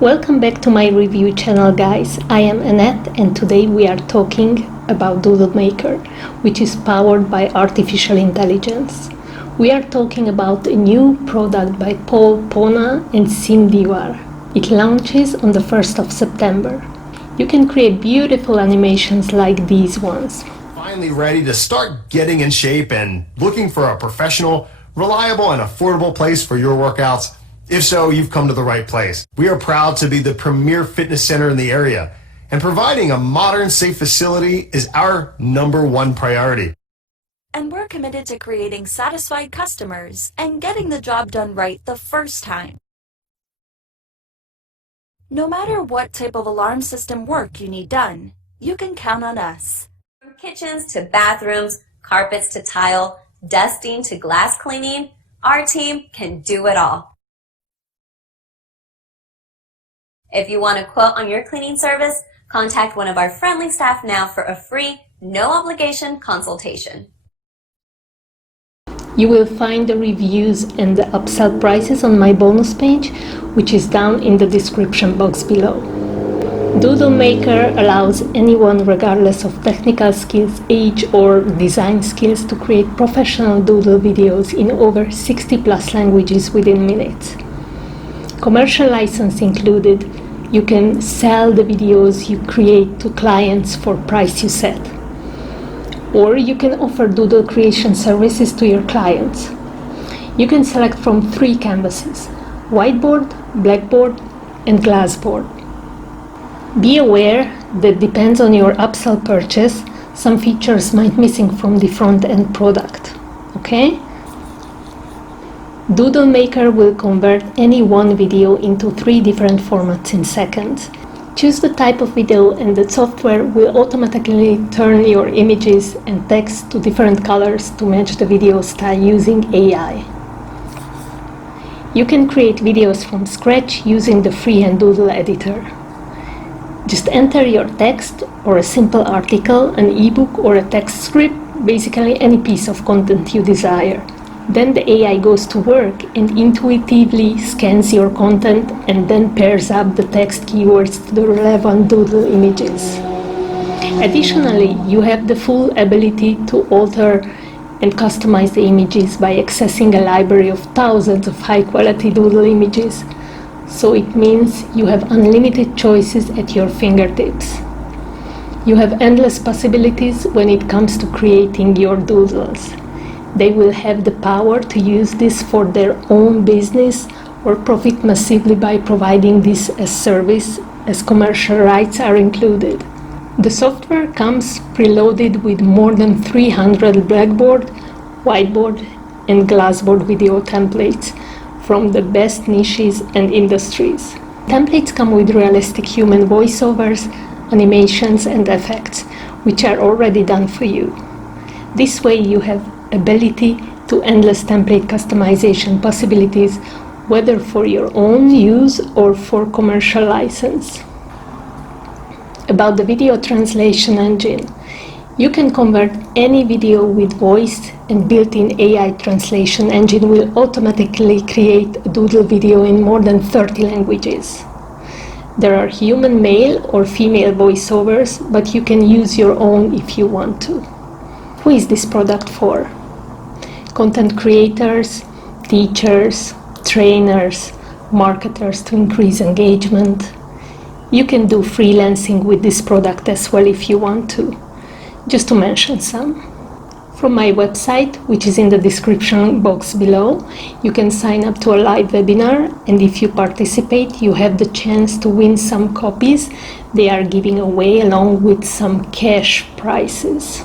Welcome back to my review channel, guys. I am Annette and today we are talking about Doodle Maker, which is powered by artificial intelligence. We are talking about a new product by Paul Pona and Sim Diwar. It launches on the 1st of September. You can create beautiful animations like these ones. Finally ready to start getting in shape and looking for a professional, reliable, and affordable place for your workouts? If so, you've come to the right place. We are proud to be the premier fitness center in the area, and providing a modern, safe facility is our #1 priority. And we're committed to creating satisfied customers and getting the job done right the first time. No matter what type of alarm system work you need done, you can count on us. From kitchens to bathrooms, carpets to tile, dusting to glass cleaning, our team can do it all. If you want a quote on your cleaning service, contact one of our friendly staff now for a free, no-obligation consultation. You will find the reviews and the upsell prices on my bonus page, which is down in the description box below. Doodle Maker allows anyone, regardless of technical skills, age, or design skills, to create professional doodle videos in over 60 plus languages within minutes. Commercial license included. You can sell the videos you create to clients for price you set. Or you can offer doodle creation services to your clients. You can select from 3 canvases: whiteboard, blackboard, and glassboard. Be aware that depends on your upsell purchase, some features might missing from the front-end product. Okay? Doodle Maker will convert any one video into 3 different formats in seconds. Choose the type of video and the software will automatically turn your images and text to different colors to match the video style using AI. You can create videos from scratch using the freehand Doodle editor. Just enter your text or a simple article, an ebook or a text script, basically any piece of content you desire. Then the AI goes to work and intuitively scans your content and then pairs up the text keywords to the relevant doodle images. Additionally, you have the full ability to alter and customize the images by accessing a library of thousands of high-quality doodle images. So it means you have unlimited choices at your fingertips. You have endless possibilities when it comes to creating your doodles. They will have the power to use this for their own business or profit massively by providing this as service, as commercial rights are included. The software comes preloaded with more than 300 blackboard, whiteboard, and glassboard video templates from the best niches and industries. Templates come with realistic human voiceovers, animations, and effects, which are already done for you. This way you have ability to endless template customization possibilities, whether for your own use or for commercial license. About the video translation engine, you can convert any video with voice, and built-in AI translation engine will automatically create a doodle video in more than 30 languages. There are human male or female voiceovers, but you can use your own if you want to. Who is this product for? Content creators, teachers, trainers, marketers to increase engagement. You can do freelancing with this product as well if you want to, just to mention some. From my website, which is in the description box below, you can sign up to a live webinar, and if you participate, you have the chance to win some copies they are giving away along with some cash prizes.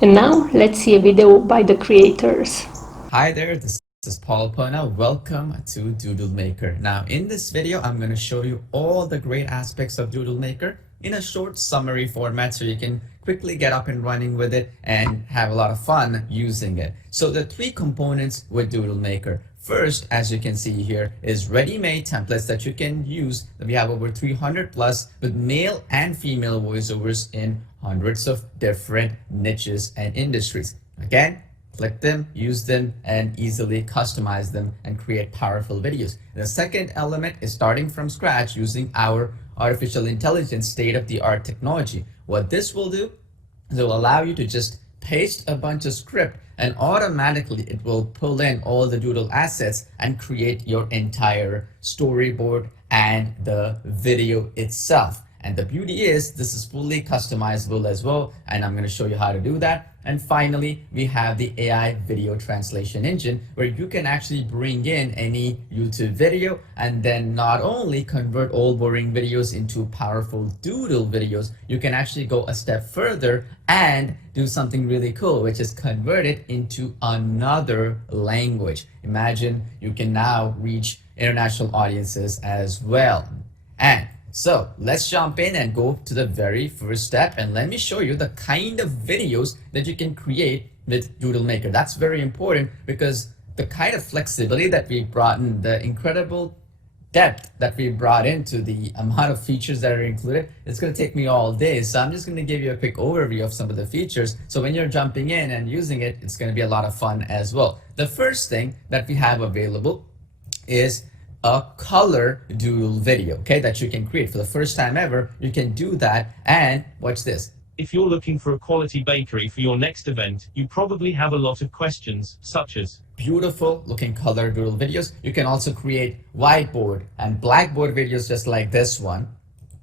And now, let's see a video by the creators. Hi there, this is Paul Pona. Welcome to Doodle Maker. Now, in this video, I'm going to show you all the great aspects of Doodle Maker in a short summary format so you can quickly get up and running with it and have a lot of fun using it. So the 3 components with Doodle Maker. First, as you can see here, is ready-made templates that you can use. We have over 300 plus with male and female voiceovers in hundreds of different niches and industries. Again, click them, use them, and easily customize them and create powerful videos. The second element is starting from scratch using our artificial intelligence state-of-the-art technology. What this will do is it will allow you to just paste a bunch of script and automatically it will pull in all the Doodle assets and create your entire storyboard and the video itself. And the beauty is this is fully customizable as well, and I'm going to show you how to do that. And finally, we have the AI video translation engine where you can actually bring in any YouTube video and then not only convert old boring videos into powerful Doodle videos, you can actually go a step further and do something really cool, which is convert it into another language. Imagine you can now reach international audiences as well. And so let's jump in and go to the very first step, and let me show you the kind of videos that you can create with Doodle Maker. That's very important because the kind of flexibility that we brought in, the incredible depth that we brought into the amount of features that are included, it's going to take me all day. So I'm just going to give you a quick overview of some of the features. So when you're jumping in and using it, it's going to be a lot of fun as well. The first thing that we have available is a color Doodle video, okay, that you can create for the first time ever. You can do that, and watch this. If you're looking for a quality bakery for your next event, you probably have a lot of questions, such as beautiful looking color Doodle videos. You can also create whiteboard and blackboard videos just like this one.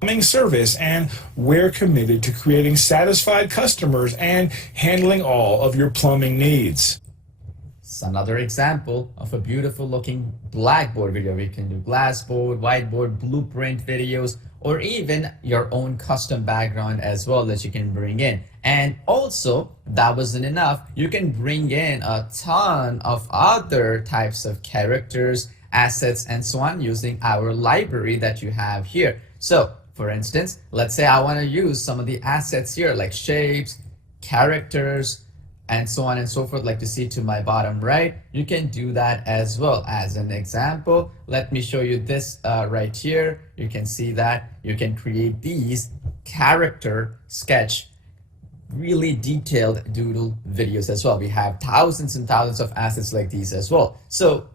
Plumbing service, and we're committed to creating satisfied customers and handling all of your plumbing needs. It's another example of a beautiful looking blackboard video. We can do glassboard, whiteboard, blueprint videos, or even your own custom background as well that you can bring in. And also, that wasn't enough. You can bring in a ton of other types of characters, assets, and so on using our library that you have here. So, for instance, let's say I want to use some of the assets here like shapes, characters, and so on and so forth, like to see to my bottom right. You can do that as well. As an example, let me show you this right here. You can see that you can create these character sketch, really detailed Doodle videos as well. We have thousands and thousands of assets like these as well. So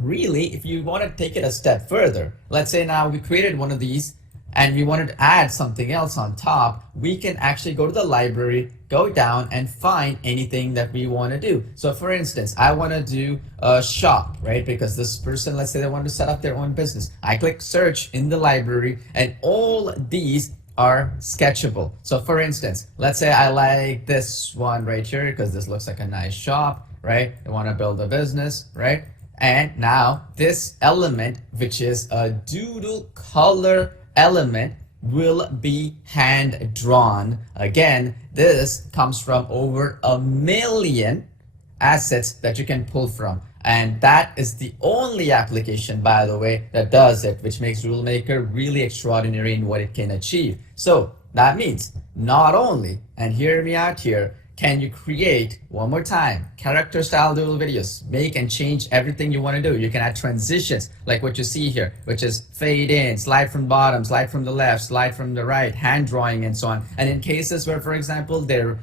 really, if you want to take it a step further, let's say now we created one of these and we wanted to add something else on top, we can actually go to the library, go down and find anything that we want to do. So for instance, I want to do a shop, right? Because this person, let's say they want to set up their own business. I click search in the library and all these are sketchable. So for instance, let's say I like this one right here because this looks like a nice shop, right? I want to build a business, right? And now this element, which is a Doodle color element, will be hand drawn. Again, this comes from over 1 million assets that you can pull from, and that is the only application, by the way, that does it, which makes Doodle Maker really extraordinary in what it can achieve. So that means not only, and hear me out here, can you create, one more time, character style Doodle videos, make and change everything you want to do. You can add transitions like what you see here, which is fade in, slide from bottom, slide from the left, slide from the right, hand drawing, and so on. And in cases where, for example, there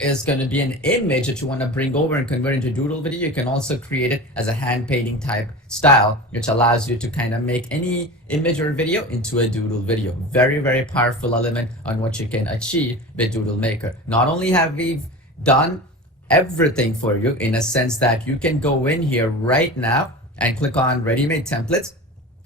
is going to be an image that you want to bring over and convert into Doodle video, you can also create it as a hand painting type style, which allows you to kind of make any image or video into a Doodle video. Very, very powerful element on what you can achieve with Doodle Maker. Not only have we done everything for you in a sense that you can go in here right now and click on ready-made templates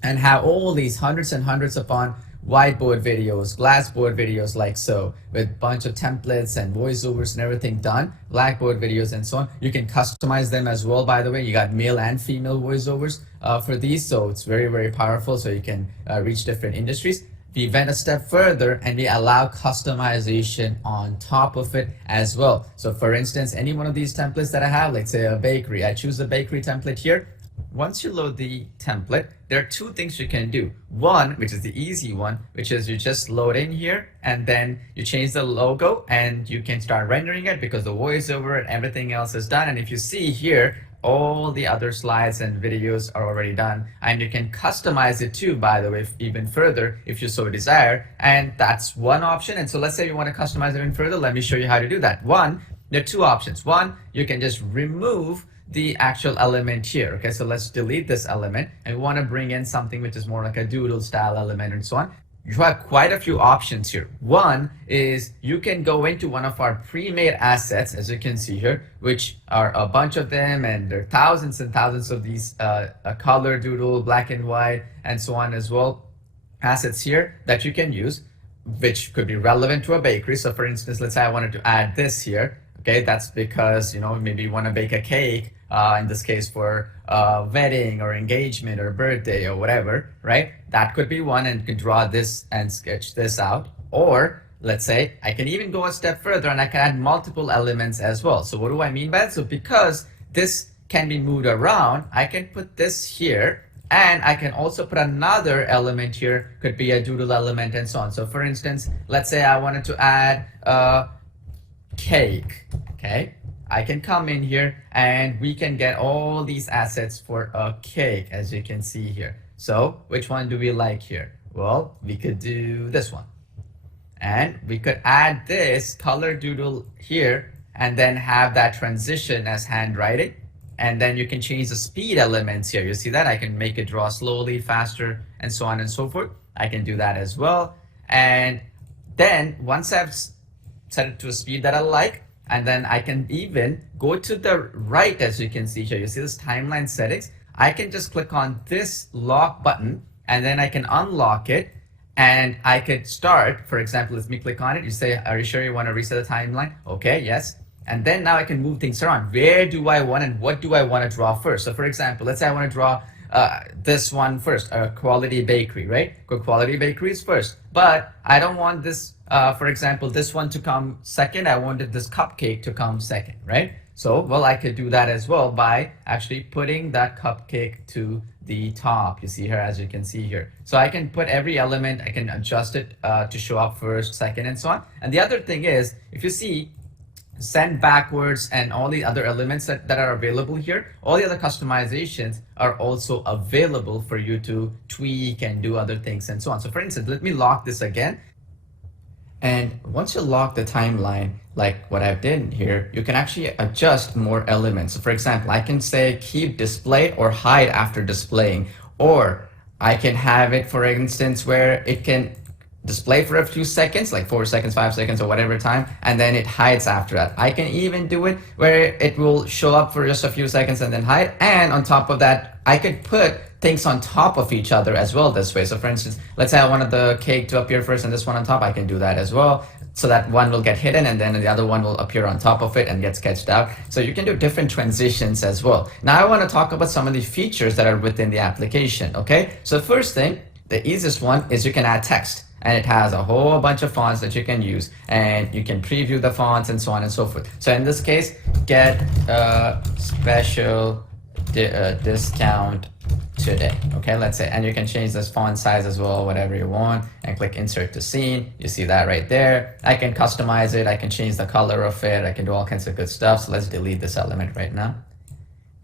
and have all these hundreds and hundreds upon whiteboard videos, glassboard videos like so, with bunch of templates and voiceovers and everything done, blackboard videos and so on. You can customize them as well, by the way. You got male and female voiceovers for these, so it's very, very powerful, so you can reach different industries. We went a step further and we allow customization on top of it as well. So for instance, any one of these templates that I have, let's say a bakery, I choose the bakery template here. Once you load the template, there are two things you can do. One, which is the easy one, which is you just load in here and then you change the logo and you can start rendering it because the voiceover and everything else is done. And if you see here, all the other slides and videos are already done, and you can customize it too, by the way, even further if you so desire. And that's one option. And so let's say you want to customize it even further. Let me show you how to do that. One, there are two options. One, you can just remove the actual element here. Okay, so let's delete this element, and we want to bring in something which is more like a doodle style element and so on. You have quite a few options here. One is you can go into one of our pre-made assets, as you can see here, which are a bunch of them, and there are thousands and thousands of these color doodle, black and white, and so on as well, assets here that you can use, which could be relevant to a bakery. So for instance, let's say I wanted to add this here. Okay, that's because, you know, maybe you want to bake a cake, in this case for a wedding or engagement or birthday or whatever, right? That could be one, and you can draw this and sketch this out. Or let's say I can even go a step further and I can add multiple elements as well. So what do I mean by that? So because this can be moved around, I can put this here, and I can also put another element here, could be a doodle element and so on. So for instance, let's say I wanted to add a cake. Okay, I can come in here and we can get all these assets for a cake, as you can see here. So which one do we like here? Well, we could do this one, and we could add this color doodle here and then have that transition as handwriting. And then you can change the speed elements here. You see that I can make it draw slowly, faster, and so on and so forth. I can do that as well. And then once I've set it to a speed that I like, and then I can even go to the right, as you can see here. You see this timeline settings? I can just click on this lock button, and then I can unlock it, and I could start. For example, let me click on it. You say, are you sure you want to reset the timeline? Okay, yes. And then now I can move things around. Where do I want and what do I want to draw first? So for example, let's say I want to draw this one first, a Quality Bakery, right? Quality Bakery is first, but I don't want this, for example, this one to come second. I wanted this cupcake to come second, right? So, well, I could do that as well by actually putting that cupcake to the top. You see here, as you can see here. So I can put every element, I can adjust it to show up first, second, and so on. And the other thing is, if you see, send backwards and all the other elements that are available here, all the other customizations are also available for you to tweak and do other things and so on. So for instance, let me lock this again. And once you lock the timeline, like what I've done here, you can actually adjust more elements. So for example, I can say keep display or hide after displaying, or I can have it, for instance, where it can display for a few seconds, like 4 seconds, 5 seconds, or whatever time, and then it hides after that. I can even do it where it will show up for just a few seconds and then hide. And on top of that, I could put things on top of each other as well this way. So for instance, let's say I wanted the cake to appear first and this one on top, I can do that as well. So that one will get hidden and then the other one will appear on top of it and get sketched out. So you can do different transitions as well. Now I want to talk about some of the features that are within the application, okay? So first thing, the easiest one is you can add text. And it has a whole bunch of fonts that you can use, and you can preview the fonts and so on and so forth. So in this case, get a special discount today. Okay, let's say, and you can change this font size as well, whatever you want, and click insert to scene. You see that right there. I can customize it. I can change the color of it. I can do all kinds of good stuff. So let's delete this element right now.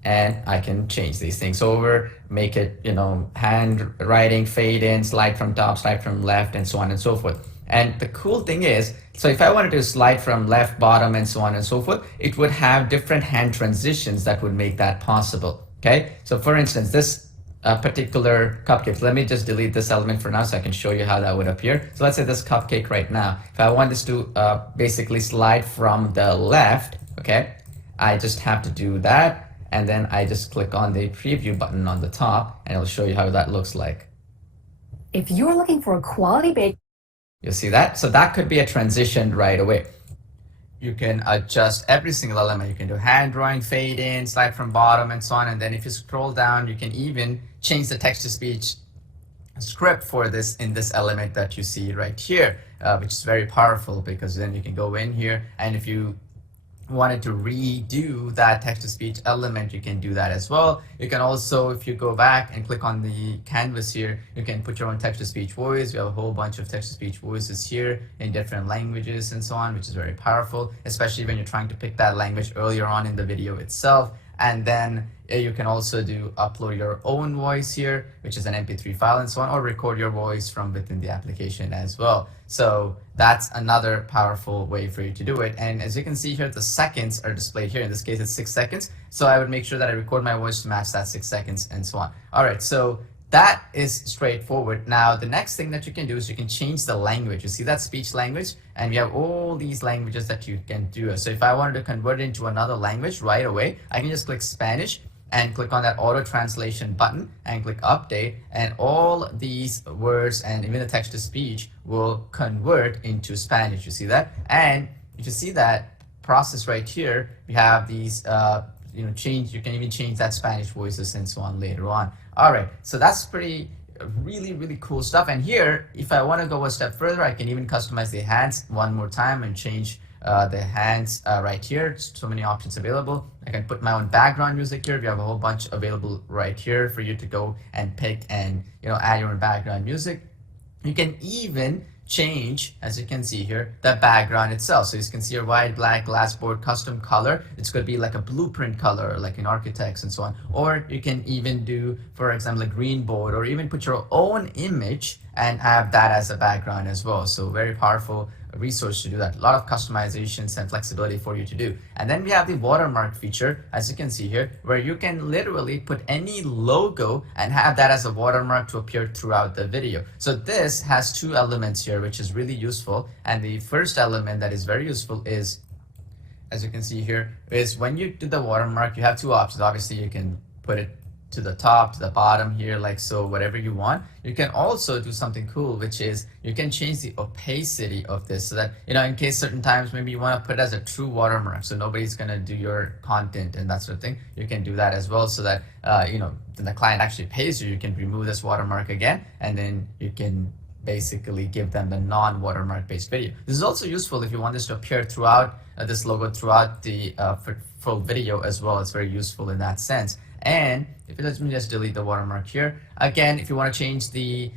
And I can change these things over, make it, you know, handwriting, fade in, slide from top, slide from left, and so on and so forth. And the cool thing is, so if I wanted to slide from left, bottom, and so on and so forth, it would have different hand transitions that would make that possible. Okay, so for instance, this particular cupcake, let me just delete this element for now so I can show you how that would appear. So let's say this cupcake right now, if I want this to basically slide from the left, okay, I just have to do that. And then I just click on the preview button on the top, and it'll show you how that looks like. If you're looking for a quality bake, you'll see that. So that could be a transition right away. You can adjust every single element. You can do hand drawing, fade in, slide from bottom, and so on. And then if you scroll down, you can even change the text-to-speech script for this in this element that you see right here, which is very powerful because then you can go in here, and if you wanted to redo that text-to-speech element, you can do that as well. You can also, if you go back and click on the canvas here, you can put your own text-to-speech voice. We have a whole bunch of text-to-speech voices here in different languages and so on, which is very powerful, especially when you're trying to pick that language earlier on in the video itself. And then you can also upload your own voice here, which is an MP3 file and so on, or record your voice from within the application as well. So that's another powerful way for you to do it. And as you can see here, the seconds are displayed here. In this case, it's 6 seconds. So I would make sure that I record my voice to match that 6 seconds and so on. All right, so that is straightforward. Now, the next thing that you can do is you can change the language. You see that speech language? And we have all these languages that you can do. So if I wanted to convert it into another language right away, I can just click Spanish and click on that auto translation button and click update, and all these words and even the text to speech will convert into Spanish. You see that? And you can see that process right here. We have these you can even change that Spanish voices and so on later on. All right, so that's really cool stuff. And here, if I want to go a step further, I can even customize the hands one more time and change the hands right here. So many options available. I can put my own background music here. We have a whole bunch available right here for you to go and pick and add your own background music. You can even change, as you can see here, the background itself. So you can see your white, black, glassboard, custom color. It's going to be like a blueprint color, like in Architects and so on. Or you can even do, for example, a green board, or even put your own image and have that as a background as well. So very powerful resource to do that. A lot of customizations and flexibility for you to do. And then we have the watermark feature, as you can see here, where you can literally put any logo and have that as a watermark to appear throughout the video. So this has two elements here, which is really useful. And the first element that is very useful is, as you can see here, is when you do the watermark, you have two options. Obviously, you can put it to the top, to the bottom here, like so, whatever you want. You can also do something cool, which is you can change the opacity of this so that, in case certain times maybe you want to put it as a true watermark, so nobody's going to do your content and that sort of thing. You can do that as well, so that, when the client actually pays you, you can remove this watermark again, and then you can basically give them the non-watermark based video. This is also useful if you want this to appear throughout this logo throughout the full video as well. It's very useful in that sense. And if it lets me just delete the watermark here. Again, if you want to change the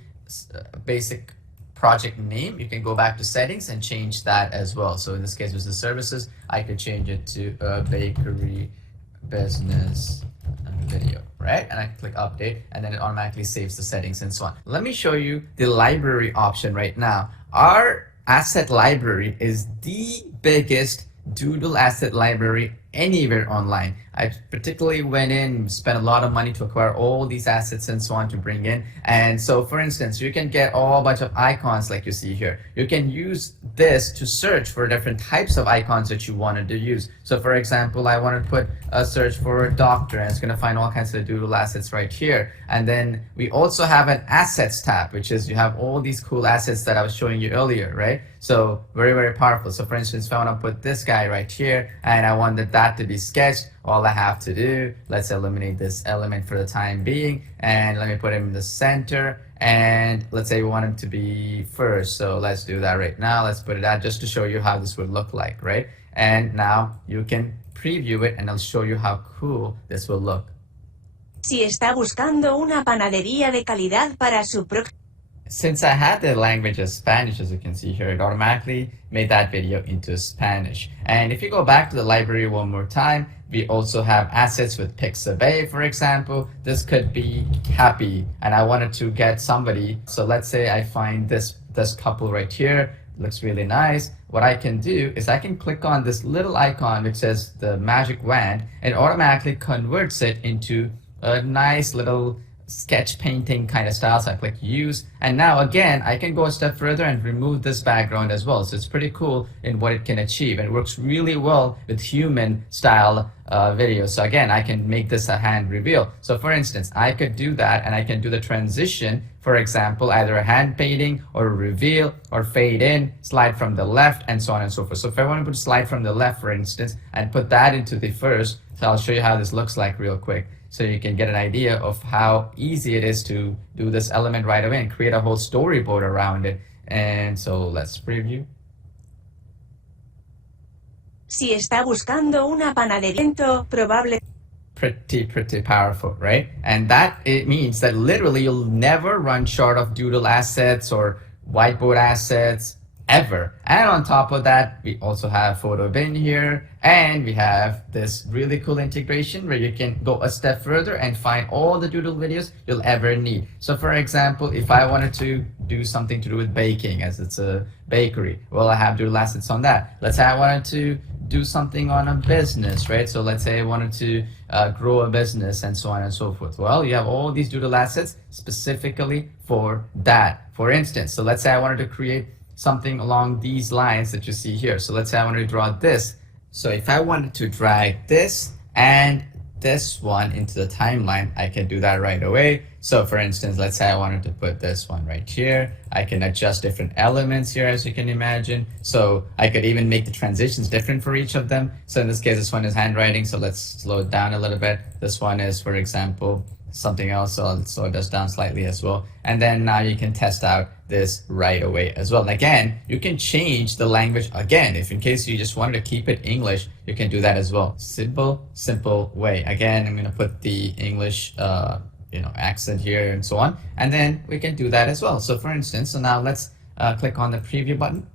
basic project name, you can go back to settings and change that as well. So in this case, with the services, I could change it to a bakery business video, right? And I can click update, and then it automatically saves the settings and so on. Let me show you the library option right now. Our asset library is the biggest Doodle asset library anywhere online. I particularly went in, spent a lot of money to acquire all these assets and so on to bring in. And so, for instance, you can get a whole bunch of icons like you see here. You can use this to search for different types of icons that you wanted to use. So, for example, I want to put a search for a doctor, and it's going to find all kinds of Doodle assets right here. And then we also have an assets tab, which is you have all these cool assets that I was showing you earlier, right? So very powerful. So for instance, if I want to put this guy right here and I wanted that to be sketched, all I have to do, let's eliminate this element for the time being, and let me put him in the center, and let's say we want him to be first. So let's do that right now. Let's put it out just to show you how this would look like, right? And now you can preview it and I'll show you how cool this will look. Si está buscando una panadería de calidad para su próximo. Since I had the language of Spanish, as you can see here, it automatically made that video into Spanish. And if you go back to the library one more time, we also have assets with Pixabay, for example. This could be happy, and I wanted to get somebody. So let's say I find this couple right here. Looks really nice. What I can do is I can click on this little icon which says the magic wand. It automatically converts it into a nice little sketch painting kind of style. So I click use, and now again I can go a step further and remove this background as well. So it's pretty cool in what it can achieve, and it works really well with human style videos. So again, I can make this a hand reveal. So for instance, I could do that, and I can do the transition, for example, either a hand painting or a reveal or fade in, slide from the left, and so on and so forth. So if I want to put slide from the left, for instance, and put that into the first, so I'll show you how this looks like real quick, so you can get an idea of how easy it is to do this element right away and create a whole storyboard around it. And so let's preview. Si está buscando una panadería, probable. Pretty powerful, right? And that it means that literally you'll never run short of Doodle assets or whiteboard assets, ever. And on top of that, we also have photo bin here, and we have this really cool integration where you can go a step further and find all the doodle videos you'll ever need. So for example, if I wanted to do something to do with baking, as it's a bakery, well, I have doodle assets on that. Let's say I wanted to do something on a business, right? So let's say I wanted to grow a business and so on and so forth. Well, you have all these doodle assets specifically for that. For instance, so let's say I wanted to create something along these lines that you see here. So let's say I wanted to draw this. So if I wanted to drag this and this one into the timeline, I can do that right away. So for instance, let's say I wanted to put this one right here. I can adjust different elements here, as you can imagine. So I could even make the transitions different for each of them. So in this case, this one is handwriting. So let's slow it down a little bit. This one is, for example, something else, so I'll slow this down slightly as well. And then now you can test out this right away as well. And again, you can change the language again. If in case you just wanted to keep it English, you can do that as well. Simple way. Again, I'm going to put the English accent here and so on. And then we can do that as well. So for instance, so now let's click on the preview button.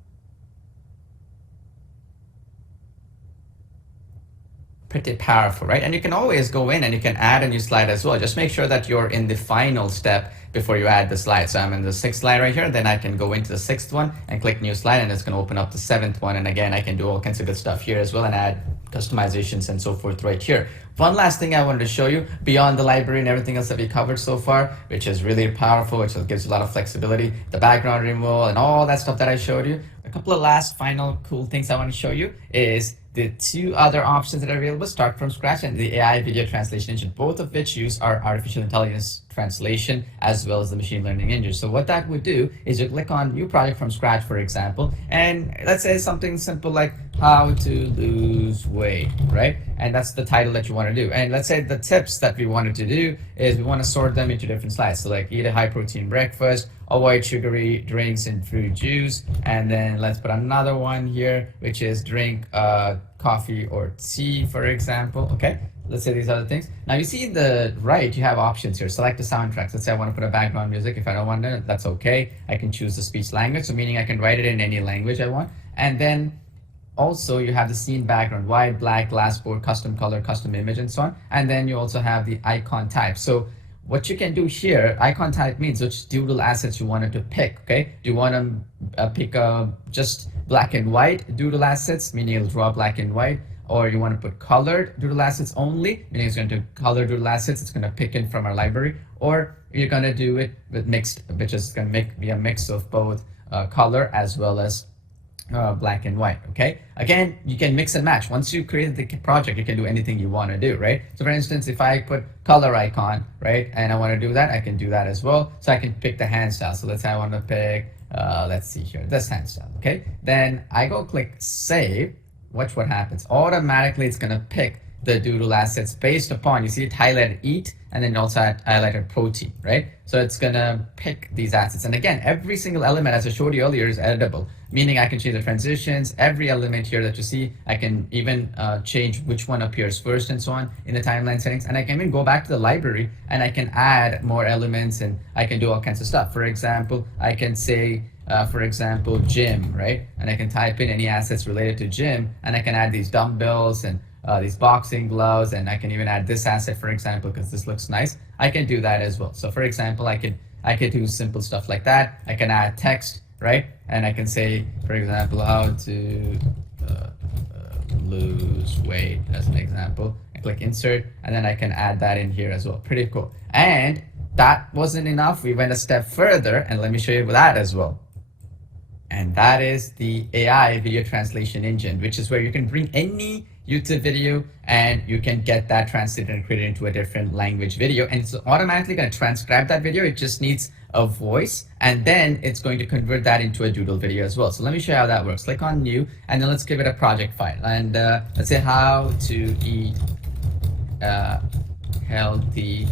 Pretty powerful, right? And you can always go in and you can add a new slide as well. Just make sure that you're in the final step before you add the slide. So I'm in the 6th slide right here. Then I can go into the 6th one and click new slide, and it's going to open up the 7th one. And again, I can do all kinds of good stuff here as well and add customizations and so forth right here. One last thing I wanted to show you beyond the library and everything else that we covered so far, which is really powerful, which gives you a lot of flexibility, the background removal and all that stuff that I showed you. A couple of last final cool things I want to show you is the 2 other options that are available, Start from Scratch and the AI Video Translation Engine, both of which use our artificial intelligence translation as well as the machine learning engine. So what that would do is you click on New Project from Scratch, for example, and let's say something simple like How to Lose Weight, right? And that's the title that you want to do. And let's say the tips that we wanted to do is we want to sort them into different slides. So like eat a high protein breakfast, avoid sugary drinks and fruit juice, and then let's put another one here, which is drink coffee or tea, for example. Okay, let's say these other things. Now you see in the right, you have options here. Select the soundtracks. Let's say I want to put a background music. If I don't want it, that's okay. I can choose the speech language, so meaning I can write it in any language I want. And then also you have the scene background, white, black, glass board, custom color, custom image, and so on. And then you also have the icon type. So what you can do here, icon type means which doodle assets you wanted to pick, okay? Do you want to pick just black and white doodle assets, meaning it'll draw black and white, or you want to put colored doodle assets only, meaning it's going to color doodle assets, it's going to pick in from our library, or you're going to do it with mixed, which is going to be a mix of both color as well as black and white. Okay, again, you can mix and match. Once you create the project, you can do anything you want to do, right? So for instance, if I put color icon, right, and I want to do that, I can do that as well. So I can pick the hand style. So let's say I want to pick let's see here, this hand style. Okay, then I go click save. Watch what happens. Automatically it's going to pick the doodle assets based upon, you see it highlighted eat, and then also highlighted protein, right? So it's gonna pick these assets. And again, every single element, as I showed you earlier, is editable, meaning I can change the transitions. Every element here that you see, I can even change which one appears first and so on in the timeline settings. And I can even go back to the library and I can add more elements, and I can do all kinds of stuff. For example, I can say, for example, gym, right? And I can type in any assets related to gym, and I can add these dumbbells and these boxing gloves, and I can even add this asset, for example, because this looks nice. I can do that as well. So for example, I could do simple stuff like that. I can add text, right? And I can say, for example, how to lose weight as an example. I click insert, and then I can add that in here as well. Pretty cool. And that wasn't enough. We went a step further, and let me show you that as well. And that is the AI video translation engine, which is where you can bring any YouTube video and you can get that translated and created into a different language video, and it's automatically going to transcribe that video. It just needs a voice, and then it's going to convert that into a doodle video as well. So let me show you how that works. Click on new, and then let's give it a project file, and let's say how to eat healthy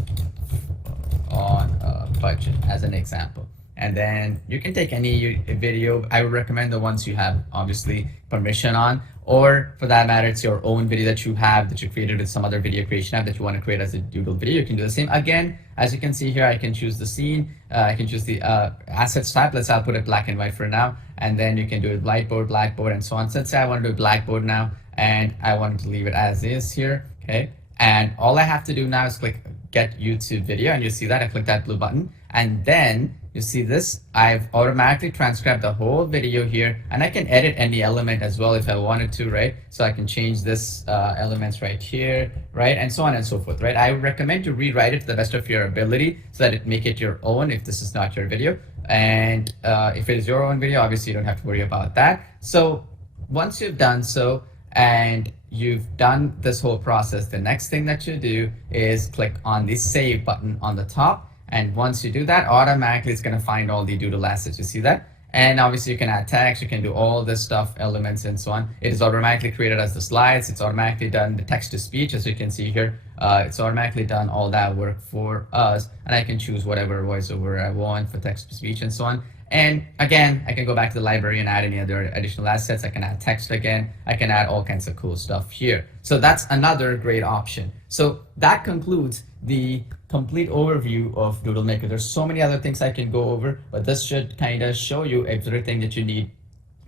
on a budget as an example. and then you can take any video. I would recommend the ones you have obviously permission on, or for that matter, it's your own video that you have that you created with some other video creation app that you want to create as a doodle video. You can do the same. Again, as you can see here, I can choose the scene, I can choose the assets type. I'll put it black and white for now, and then you can do it whiteboard, blackboard, and so on. So let's say I want to do blackboard now, and I want to leave it as is here, okay? And all I have to do now is click get YouTube video, and you see that I click that blue button, and then you see this, I've automatically transcribed the whole video here, and I can edit any element as well if I wanted to, right? So I can change this elements right here, right? And so on and so forth, right? I would recommend to rewrite it to the best of your ability so that it make it your own if this is not your video. And if it is your own video, obviously you don't have to worry about that. So once you've done so, and you've done this whole process, the next thing that you do is click on the save button on the top. And once you do that, automatically it's going to find all the doodle assets. You see that? And obviously you can add text, you can do all this stuff, elements and so on. It is automatically created as the slides. It's automatically done the text to speech, as you can see here. It's automatically done all that work for us. And I can choose whatever voiceover I want for text to speech and so on. And again, I can go back to the library and add any other additional assets. I can add text again. I can add all kinds of cool stuff here. So that's another great option. So that concludes the complete overview of Doodle Maker. There's so many other things I can go over, but this should kind of show you everything that you need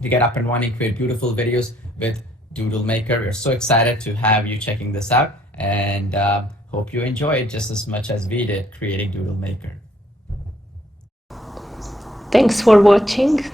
to get up and running, create beautiful videos with Doodle Maker. We're so excited to have you checking this out, and hope you enjoy it just as much as we did creating Doodle Maker. Thanks for watching.